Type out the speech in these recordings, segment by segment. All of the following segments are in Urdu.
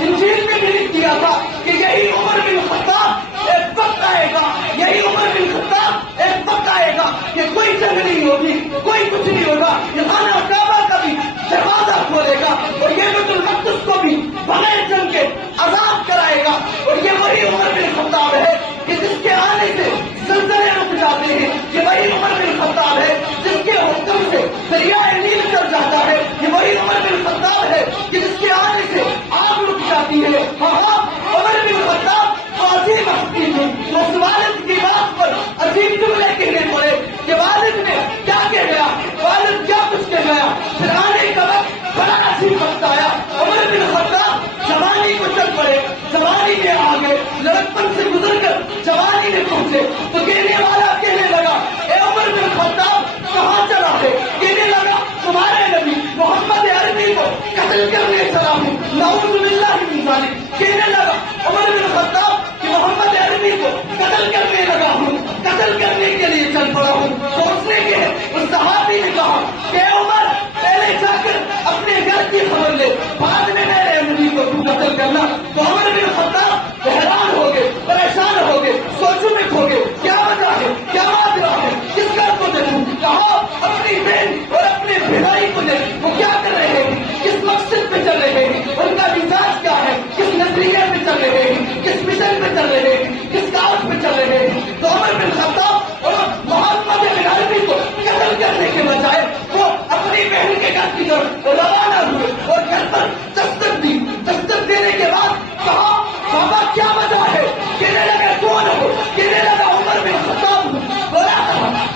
انجیل میں بھی لکھ دیا تھا کہ یہی عمر بن خطاب ایک وقت آئے گا، یہی عمر بن خطاب ایک وقت آئے گا کہ کوئی جنگ نہیں ہوگی، کوئی کچھ نہیں ہوگا، یہ خانہ کعبہ کا بھی دروازہ کھولے گا اور یہ بیت المقدس کو بھی بغیر جنگ کے آزاد کرائے گا۔ اور یہ وہی عمر بن خطاب ہے کہ جس کے آنے سے زلزلے رک جاتے ہیں، یہ وہی عمر بن خطاب ہے جس کے حکم سے دریائے نیل چل جاتا ہے، یہ وہی عمر بن خطاب ہے کہ جس کے آنے سے آگ رک جاتی ہے۔ ہاں عمر بن خطاب عظیم ہستی تھی، اس والد کی بات پر عجیب جملے کہنے پڑے کہ والد نے کیا کہہ گیا، والد کیا کچھ کہہ گیا، پھر آنے کا وقت بڑا عجیب وقت آیا۔ عمر بن خطاب جوانی کو چل پڑے، جوانی میں آگے لڑکپن سے گزر کر جوانی میں پہنچے تو کہنے والا کہنے لگا اے عمر بن خطاب کہاں چلا ہے؟ کہنے لگا تمہارے نبی محمد عربی کو قتل کرنے چلا ہوں، نعوذ باللہ من ذالک۔ کہنے لگا عمر بن خطاب کہ محمد عربی کو قتل کرنے لگا ہوں، قتل کرنے کے لیے چل پڑا ہوں۔ سوچنے کے اس صحابی نے کہا کہ عمر پہلے جا کر اپنے گھر کی خبر لے، بعد میں میرے نبی کو قتل کرنا۔ تو عمر بن خطاب حیران ہو گئے، پریشان ہو گئے، سوچوں میں کھو گئے، کیا وجہ ہے، کیا ماجرا ہے، کس گھر کو دیکھوں؟ کہا اپنی بہن اور اپنے بھائی کو دیکھ، وہ کیا کر رہے ہیں، کس مقصد پہ چل رہے ہیں، ان کا مزاج کیا ہے، کس نظریے پہ چل رہے ہیں، کس مشن پہ چل رہے ہیں، کس کاج پہ چل رہے ہیں۔ تو عمر بن خطاب اور محمد بن عربی کو قتل کرنے کے بجائے وہ اپنی بہن کے گھر کی طرف روانہ ہوئے اور گھر پر دستک دی۔ دستک دینے کے بعد کہا بابا کیا وجہ ہے؟ کہنے لگا کون ہو؟ کہنے لگا عمر بن خطاب ہوں۔ بولا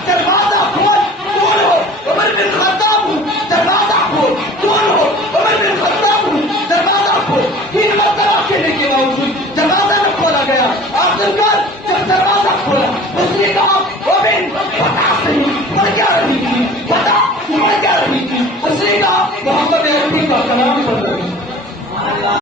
دروازہ کھول، کون ہو؟ عمر بن خطاب ہوں۔ دروازہ کھول، کون ہو؟ عمر بن خطاب ہوں۔ دروازہ کھول۔ 3 مرتبہ کہنے کے باوجود دروازہ نہ کھولا گیا۔ آخرکار جب دروازہ کھولا اس نے کہا وہ بہن بتا صحیح مر کیا رہی تھی، بتا مر کیا رہی تھی؟ اس نے کہا محمد عربی کا کلام پڑھ رہی